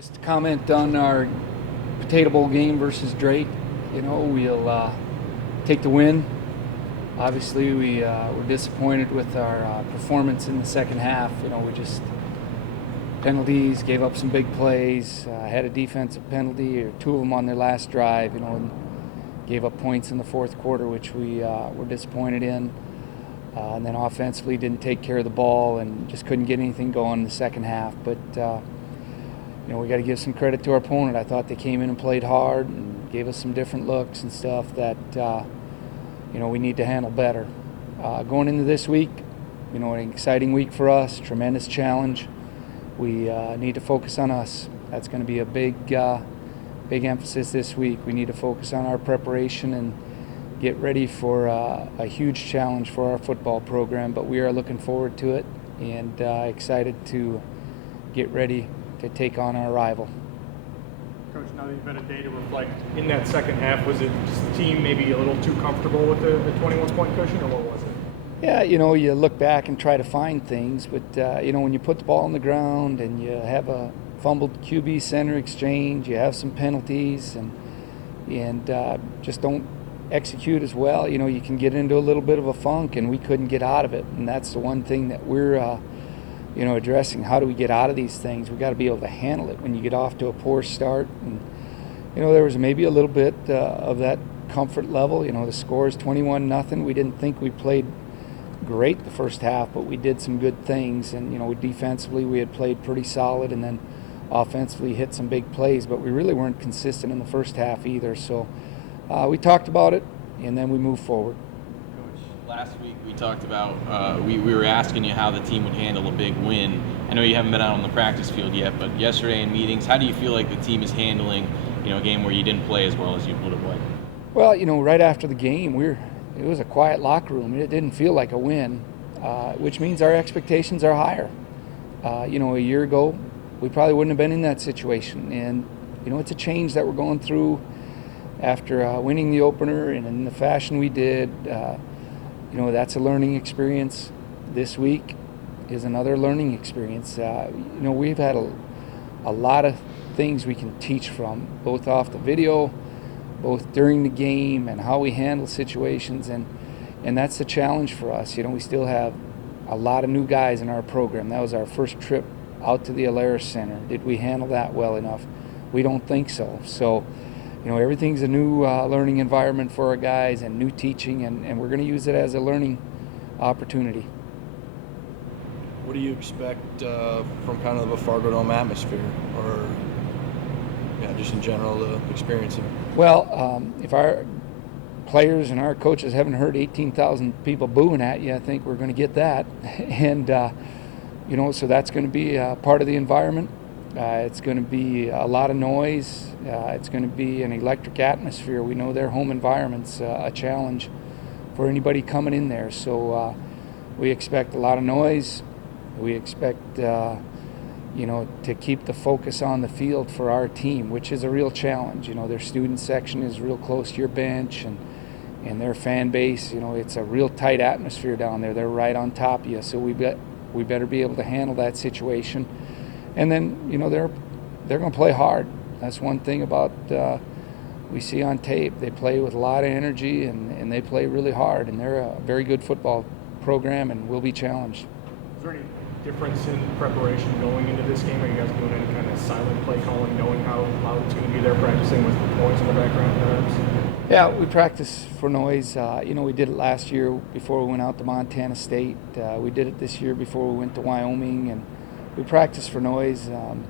Just to comment on our Potato Bowl game versus Drake. We'll take the win. Obviously, we were disappointed with our performance in the second half. We just penalties, gave up some big plays, had a defensive penalty or two of them on their last drive. And gave up points in the fourth quarter, which we were disappointed in. And then offensively, didn't take care of the ball and just couldn't get anything going in the second half. But we got to give some credit to our opponent. I thought they came in and played hard and gave us some different looks and stuff that we need to handle better. Going into this week, an exciting week for us, tremendous challenge. We need to focus on us. That's going to be a big emphasis this week. We need to focus on our preparation and get ready for a huge challenge for our football program. But we are looking forward to it and excited to get ready to take on our rival. Coach, now that you've had a day to reflect, in that second half, was it just the team maybe a little too comfortable with the 21-point cushion, or what was it? Yeah, you look back and try to find things, but when you put the ball on the ground and you have a fumbled QB center exchange, you have some penalties and just don't execute as well, you can get into a little bit of a funk, and we couldn't get out of it. And that's the one thing that we're addressing. How do we get out of these things? We got to be able to handle it when you get off to a poor start. And there was maybe a little bit of that comfort level. The score is 21-0. We didn't think we played great the first half, but we did some good things. And defensively we had played pretty solid, and then offensively hit some big plays, but we really weren't consistent in the first half either. So we talked about it, and then we moved forward. Last week we talked about, we were asking you how the team would handle a big win. I know you haven't been out on the practice field yet, but yesterday in meetings, how do you feel like the team is handling, a game where you didn't play as well as you would have liked? Well, right after the game, it was a quiet locker room. It didn't feel like a win, which means our expectations are higher. A year ago, we probably wouldn't have been in that situation. And, it's a change that we're going through after winning the opener and in the fashion we did. That's a learning experience. This week is another learning experience. We've had a lot of things we can teach from, both off the video, both during the game, and how we handle situations. And that's the challenge for us. We still have a lot of new guys in our program. That was our first trip out to the Alaris Center. Did we handle that well enough? We don't think so. So, everything's a new learning environment for our guys and new teaching, and we're going to use it as a learning opportunity. What do you expect from kind of a Fargo Dome atmosphere, or just in general experiencing it? Well, if our players and our coaches haven't heard 18,000 people booing at you, I think we're going to get that. And, so that's going to be part of the environment. It's going to be a lot of noise. It's going to be an electric atmosphere. We know their home environment's a challenge for anybody coming in there. So we expect a lot of noise. We expect, to keep the focus on the field for our team, which is a real challenge. Their student section is real close to your bench, and their fan base, it's a real tight atmosphere down there. They're right on top of you. So we better be able to handle that situation. And then, they're going to play hard. That's one thing about we see on tape. They play with a lot of energy, and they play really hard. And they're a very good football program, and will be challenged. Is there any difference in preparation going into this game? Are you guys doing any kind of silent play calling, knowing how loud it's going to be there, practicing with noise in the background perhaps? Yeah, we practice for noise. We did it last year before we went out to Montana State. We did it this year before we went to Wyoming, and we practice for noise, and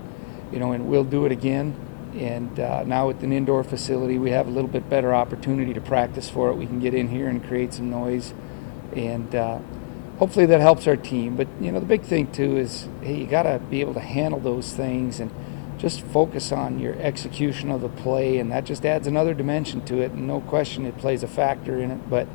we'll do it again. And now with an indoor facility, we have a little bit better opportunity to practice for it. We can get in here and create some noise, and hopefully that helps our team. But, the big thing, too, is, hey, you got to be able to handle those things and just focus on your execution of the play, and that just adds another dimension to it. And no question it plays a factor in it, but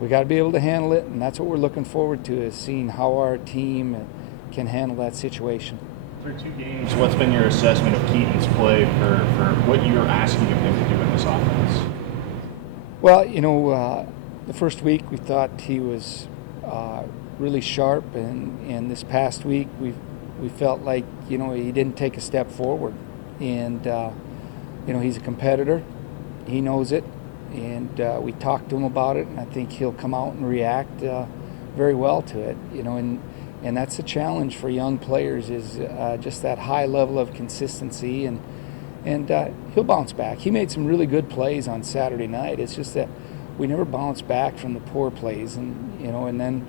we got to be able to handle it, and that's what we're looking forward to, is seeing how our team can handle that situation. Through two games, what's been your assessment of Keaton's play for what you're asking of him to do in this offense? Well, the first week we thought he was really sharp, and this past week we felt like he didn't take a step forward. and he's a competitor. He knows it, and we talked to him about it, and I think he'll come out and react very well to it. And that's the challenge for young players is just that high level of consistency, and he'll bounce back. He made some really good plays on Saturday night. It's just that we never bounced back from the poor plays, and then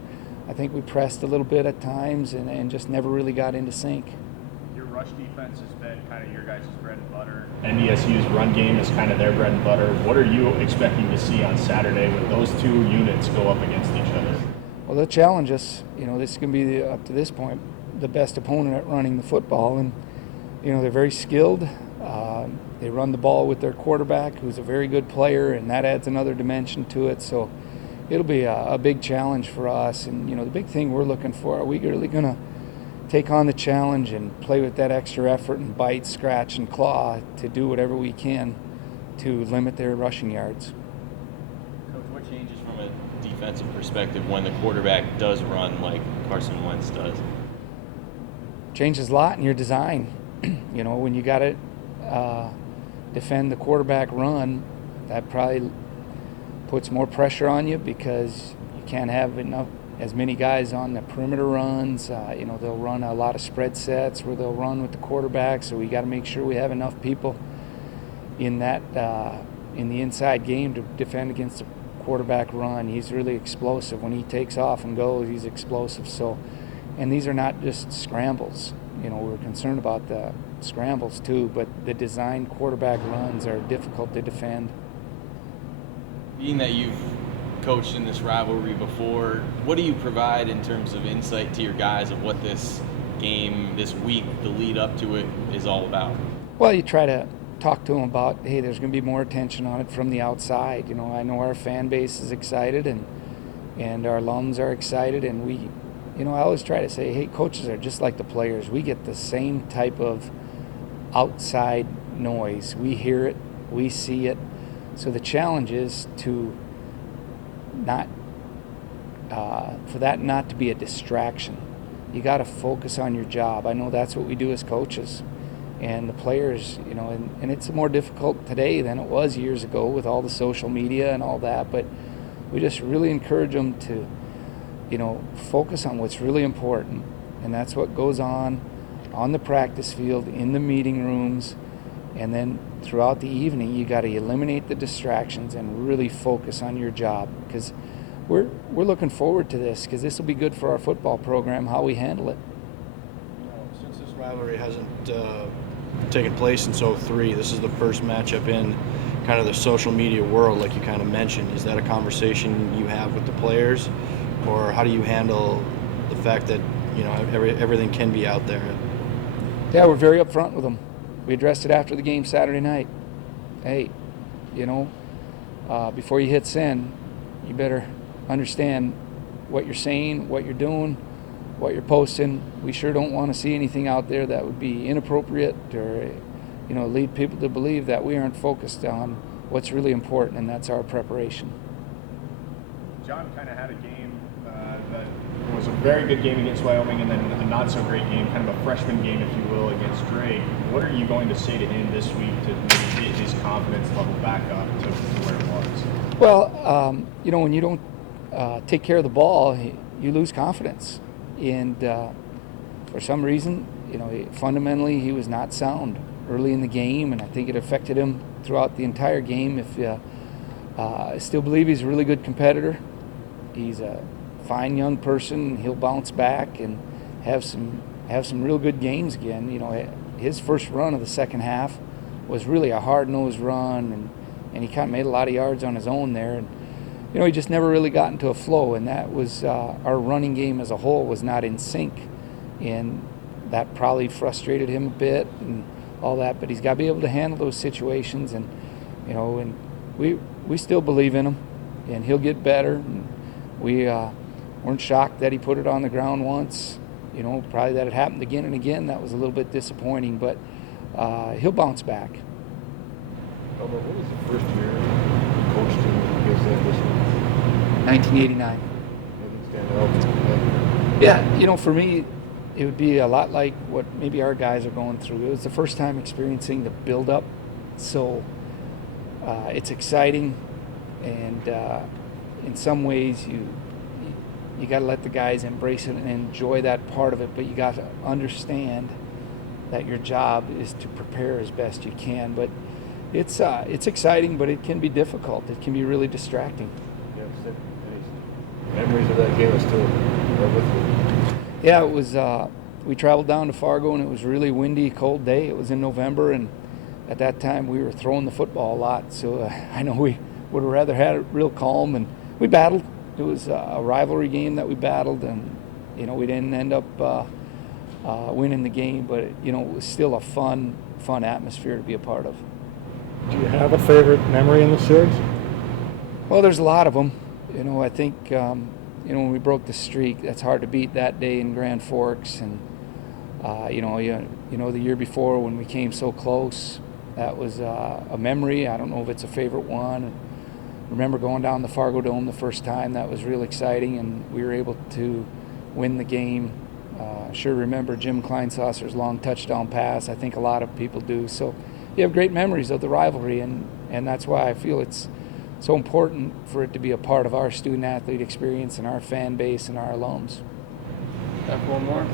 I think we pressed a little bit at times and just never really got into sync. Your rush defense has been kind of your guys' bread and butter. NDSU's run game is kind of their bread and butter. What are you expecting to see on Saturday when those two units go up against each other? Well, they'll challenge us. This is going to be, up to this point, the best opponent at running the football. And, they're very skilled. They run the ball with their quarterback, who's a very good player, and that adds another dimension to it. So it'll be a big challenge for us. And, the big thing we're looking for, are we really going to take on the challenge and play with that extra effort and bite, scratch, and claw to do whatever we can to limit their rushing yards? Coach, what changes from a defensive perspective when the quarterback does run like Carson Wentz does? Changes a lot in your design. When you got to defend the quarterback run, that probably puts more pressure on you because you can't have as many guys on the perimeter runs. They'll run a lot of spread sets where they'll run with the quarterback, so we got to make sure we have enough people in that in the inside game to defend against the quarterback run. He's really explosive. When he takes off and goes, he's explosive. So, and these are not just scrambles. We're concerned about the scrambles too, but the designed quarterback runs are difficult to defend. Being that you've coached in this rivalry before, what do you provide in terms of insight to your guys of what this game, this week, the lead up to it is all about? Well, you try to talk to them about, hey, there's going to be more attention on it from the outside. I know our fan base is excited and our alums are excited, and we, I always try to say, hey, coaches are just like the players. We get the same type of outside noise. We hear it, we see it. So the challenge is to not, for that not to be a distraction. You got to focus on your job. I know that's what we do as coaches. And the players, and it's more difficult today than it was years ago with all the social media and all that, but we just really encourage them to, focus on what's really important, and that's what goes on the practice field, in the meeting rooms, and then throughout the evening, you got to eliminate the distractions and really focus on your job, because we're looking forward to this, because this will be good for our football program, how we handle it. Since this rivalry hasn't taken place in 2003, this is the first matchup in kind of the social media world, like you kind of mentioned. Is that a conversation you have with the players, or how do you handle the fact that everything can be out there? Yeah, we're very upfront with them. We addressed it after the game Saturday night. Hey, before you hit send, you better understand what you're saying, what you're doing, what you're posting. We sure don't want to see anything out there that would be inappropriate or lead people to believe that we aren't focused on what's really important, and that's our preparation. John kind of had a game that was a very good game against Wyoming, and then a not so great game, kind of a freshman game, if you will, against Drake. What are you going to say to him this week to maybe get his confidence level back up to where it was? Well, when you don't take care of the ball, you lose confidence. And for some reason, fundamentally he was not sound early in the game, and I think it affected him throughout the entire game. I still believe he's a really good competitor. He's a fine young person. He'll bounce back and have some real good games again. His first run of the second half was really a hard-nosed run, and he kind of made a lot of yards on his own there. And he just never really got into a flow, and that was our running game as a whole was not in sync, and that probably frustrated him a bit and all that. But he's got to be able to handle those situations, and and we still believe in him, and he'll get better. And we weren't shocked that he put it on the ground once. Probably that it happened again and again. That was a little bit disappointing, but he'll bounce back. What was the first year you coached him against that this year? 1989. Maybe stand out. Yeah, for me, it would be a lot like what maybe our guys are going through. It was the first time experiencing the build-up, so it's exciting, and in some ways you got to let the guys embrace it and enjoy that part of it, but you got to understand that your job is to prepare as best you can. But it's exciting, but it can be difficult. It can be really distracting. Yeah, any memories of that game are still with you? Yeah, it was. We traveled down to Fargo, and it was a really windy, cold day. It was in November, and at that time we were throwing the football a lot. So I know we would have rather had it real calm, and we battled. It was a rivalry game that we battled, and we didn't end up winning the game, but it was still a fun atmosphere to be a part of. Do you have a favorite memory in the series? Well, there's a lot of them. I think when we broke the streak, that's hard to beat that day in Grand Forks, and the year before when we came so close, that was a memory. I don't know if it's a favorite one. Remember going down the Fargo Dome the first time. That was real exciting, and we were able to win the game. Sure remember Jim Kleinsasser's long touchdown pass. I think a lot of people do. So you have great memories of the rivalry, and that's why I feel it's so important for it to be a part of our student-athlete experience and our fan base and our alums. Got one more?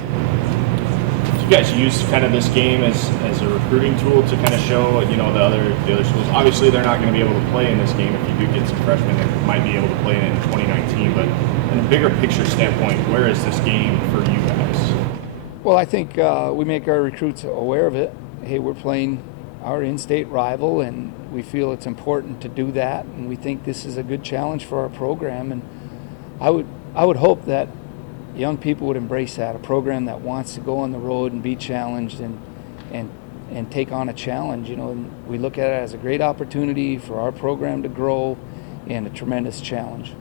So you guys use kind of this game as a recruiting tool to kind of show, the other schools. Obviously, they're not going to be able to play in this game if you do get some freshmen that might be able to play in 2019. But in a bigger picture standpoint, where is this game for you guys? Well, I think we make our recruits aware of it. Hey, we're playing our in-state rival, and we feel it's important to do that, and we think this is a good challenge for our program. And I would hope that young people would embrace that, a program that wants to go on the road and be challenged and take on a challenge. And we look at it as a great opportunity for our program to grow and a tremendous challenge.